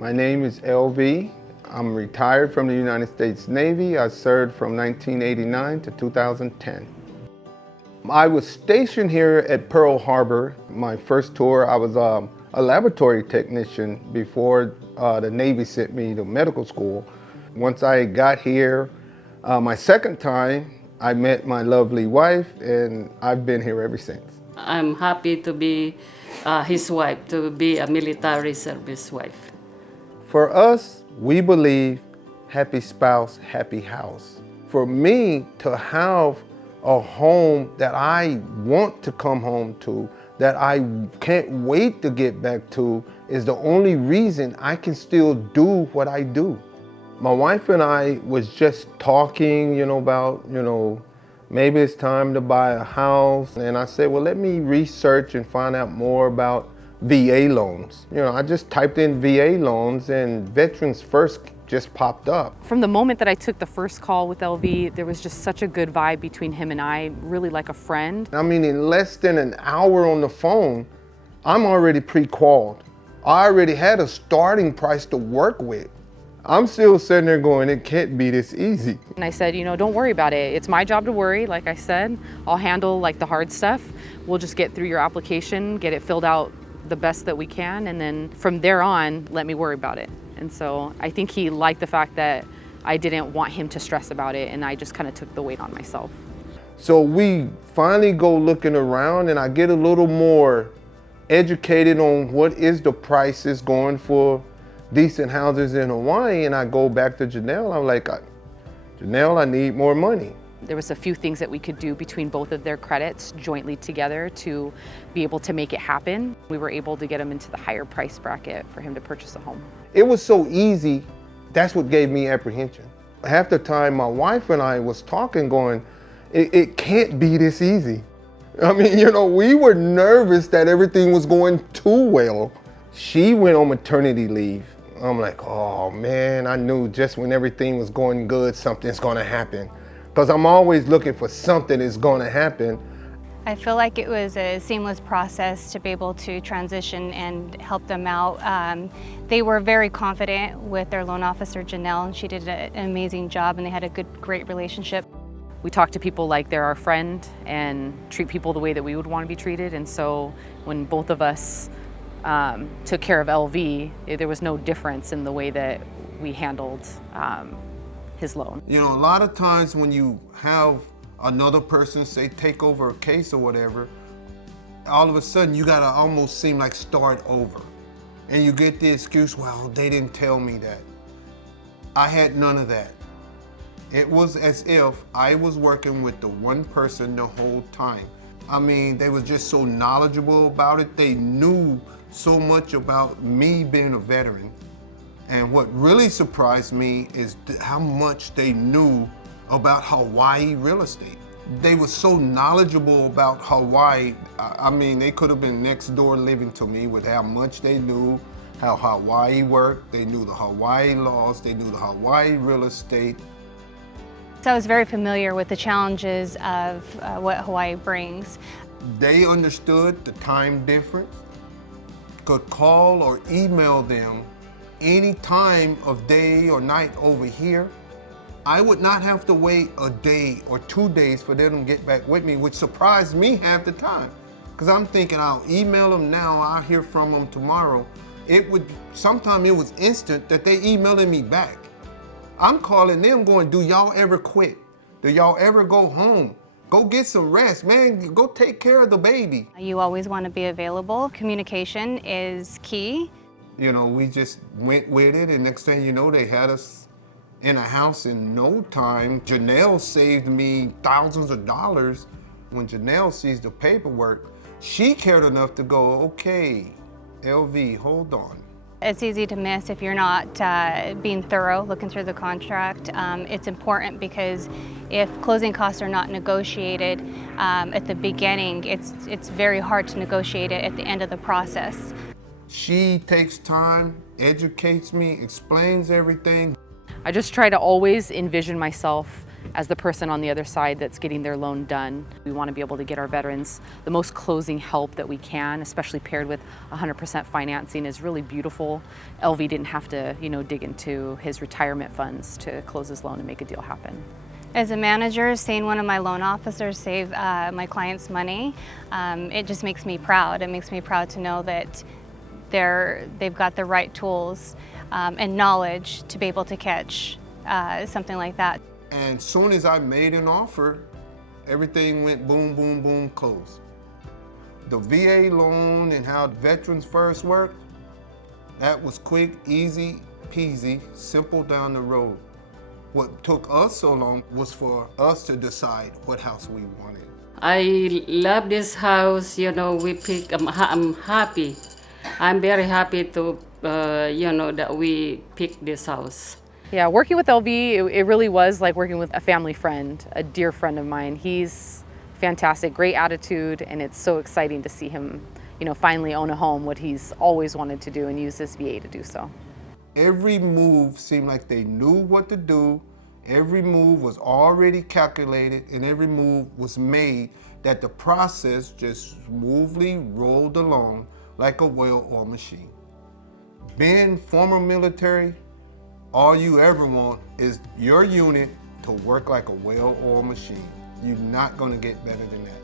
My name is L.V. I'm retired from the United States Navy. I served from 1989 to 2010. I was stationed here at Pearl Harbor. My first tour, I was a laboratory technician before the Navy sent me to medical school. Once I got here, my second time, I met my lovely wife, and I've been here ever since. I'm happy to be his wife, to be a military service wife. For us, we believe happy spouse, happy house. For me to have a home that I want to come home to, that I can't wait to get back to, is the only reason I can still do what I do. My wife and I was just talking, about, maybe it's time to buy a house. And I said, well, let me research and find out more about VA loans. I just typed in VA loans and Veterans First just popped up. From the moment that I took the first call with LV, there was just such a good vibe between him and I, really like a friend. I mean, in less than an hour on the phone, I'm already pre-qualified. I already had a starting price to work with. I'm still sitting there going, it can't be this easy. And I said, don't worry about it. It's my job to worry, like I said. I'll handle the hard stuff. We'll just get through your application, get it filled out the best that we can, and then from there on, let me worry about it. And so I think he liked the fact that I didn't want him to stress about it, and I just kind of took the weight on myself. So we finally go looking around, and I get a little more educated on what is the prices going for decent houses in Hawaii, and I go back to Janelle. I'm like, Janelle, I need more money. There was a few things that we could do between both of their credits jointly together to be able to make it happen. We were able to get him into the higher price bracket for him to purchase a home. It was so easy, that's what gave me apprehension. Half the time my wife and I was talking going, it can't be this easy. I mean, we were nervous that everything was going too well. She went on maternity leave. I'm like, oh man, I knew just when everything was going good, something's gonna happen. Because I'm always looking for something that's gonna happen. I feel like it was a seamless process to be able to transition and help them out. They were very confident with their loan officer, Janelle, and she did an amazing job, and they had a great relationship. We talk to people like they're our friend and treat people the way that we would want to be treated. And so when both of us took care of LV, there was no difference in the way that we handled his loan. A lot of times when you have another person say take over a case or whatever, all of a sudden you gotta almost seem like start over. And you get the excuse, well, they didn't tell me that. I had none of that. It was as if I was working with the one person the whole time. I mean, they were just so knowledgeable about it. They knew so much about me being a veteran. And what really surprised me is how much they knew about Hawaii real estate. They were so knowledgeable about Hawaii. I mean, they could have been next door living to me with how much they knew, how Hawaii worked. They knew the Hawaii laws, they knew the Hawaii real estate. So I was very familiar with the challenges of what Hawaii brings. They understood the time difference, could call or email them any time of day or night over here. I would not have to wait a day or 2 days for them to get back with me, which surprised me half the time. Because I'm thinking I'll email them now, I'll hear from them tomorrow. Sometimes it was instant that they emailing me back. I'm calling them going, do y'all ever quit? Do y'all ever go home? Go get some rest, man, go take care of the baby. You always want to be available. Communication is key. We just went with it, and next thing you know, they had us in a house in no time. Janelle saved me thousands of dollars. When Janelle sees the paperwork, she cared enough to go, okay, LV, hold on. It's easy to miss if you're not being thorough, looking through the contract. It's important because if closing costs are not negotiated at the beginning, it's very hard to negotiate it at the end of the process. She takes time, educates me, explains everything. I just try to always envision myself as the person on the other side that's getting their loan done. We want to be able to get our veterans the most closing help that we can, especially paired with 100% financing is really beautiful. LV didn't have to, dig into his retirement funds to close his loan and make a deal happen. As a manager, seeing one of my loan officers save my clients money, it just makes me proud. It makes me proud to know that they've got the right tools and knowledge to be able to catch something like that. And soon as I made an offer, everything went boom, boom, boom, close. The VA loan and how Veterans First worked, that was quick, easy, peasy, simple down the road. What took us so long was for us to decide what house we wanted. I love this house, we pick, I'm happy. I'm very happy to, that we picked this house. Yeah, working with LV, it really was like working with a family friend, a dear friend of mine. He's fantastic, great attitude, and it's so exciting to see him, finally own a home, what he's always wanted to do, and use this VA to do so. Every move seemed like they knew what to do. Every move was already calculated, and every move was made that the process just smoothly rolled along like a well-oiled machine. Being former military, all you ever want is your unit to work like a well-oiled machine. You're not going to get better than that.